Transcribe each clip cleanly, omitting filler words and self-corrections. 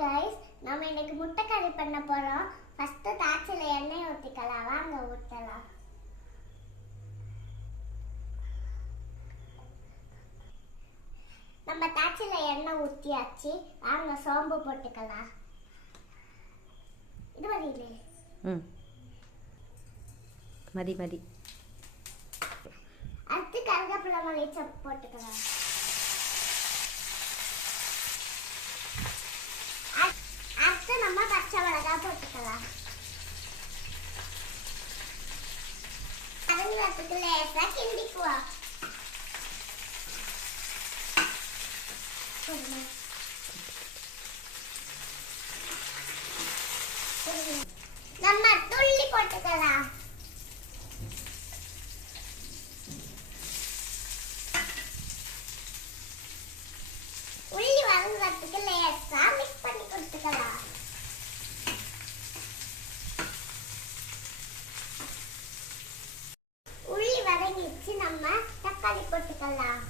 Guys நம்ம இன்னைக்கு முட்டை கறி பண்ண போறோம். ஃபர்ஸ்ட் தாச்சில எண்ணெய் ஊத்திக்கலாம். வாங்க ஊத்தலாம். நம்ம தாச்சில எண்ணெய் ஊத்தியாச்சு. வாங்க சோம்பு போட்டுக்கலாம். இது மதியிலே மதி அடுத்து கருவேப்பிலை மல்லிச்சை போட்டுக்கலாம். அடுத்து நம்ம பச்சை மிளகாய் போட்டுக்கலாம். கருவேப்பிலை லேசா கிண்டிக்குவோம். நம்ம துள்ளி போட்டுக்கலாம். உள்ளி வதங்குறதுக்கு லேசா மிக்ஸ் பண்ணி கொடுத்துக்கலாம். உள்ளி வதங்கிச்சு. நம்ம தக்காளி போட்டுக்கலாம்.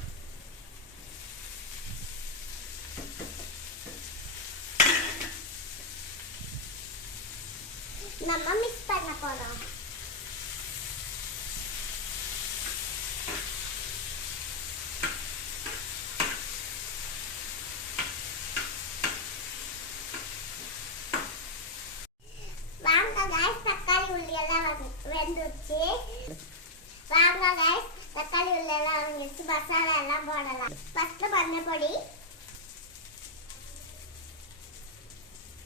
நம்ம மிக்ஸ் பண்ண போறோம். வாங்க गाइस தக்காளி உள்ளி எல்லாம் வெந்துச்சு. வாங்க गाइस தக்காளி உள்ளி எல்லாம் வெந்துச்சு. மசாலா எல்லாம் போடலாம். ஃபர்ஸ்ட் மஞ்சள் பொடி,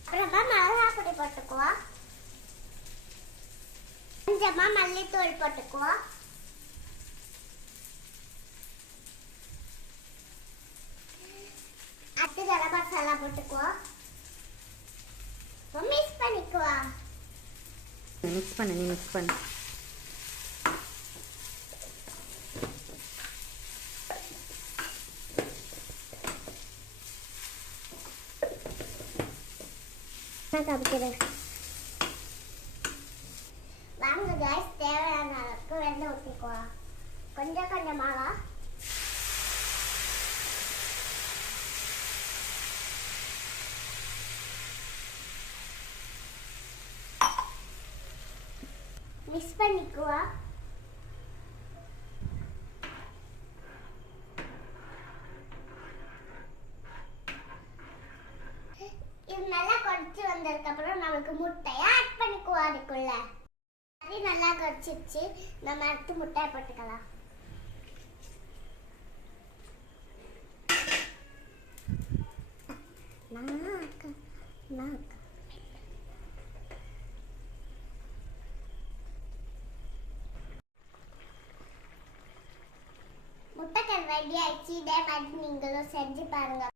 அப்புறமா மிளகாய் பொடி போட்டுக்குவோம். கொஞ்சமா மல்லித்தூள் போட்டுக்குவோம். அடுத்து கரம் மசாலா போட்டுக்குவோம். மிக்ஸ் பண்ணிக்குவோம். மிக்ஸ் பண்ணு. நான் காமிக்கிறேன். வாங்க गाइस தேவையான அளவுக்கு வெண்ணெய் ஊத்திக்குவோம். கொஞ்சமா மிக்ஸ் பண்ணிக்குவோம். இது நல்லா கொதிச்சு வந்ததுக்கு அப்புறம் நமக்கு முட்டையை ஆட் பண்ணிக்குவோம். அதுக்குள்ள அது நல்லா கொதிச்சிச்சு. நம்ம அடுத்து முட்டையை போட்டுக்கலாம். முட்டைக்கறி ரெடி ஆயிடுச்சு. இதே மாதிரி நீங்களும் செஞ்சு பாருங்க.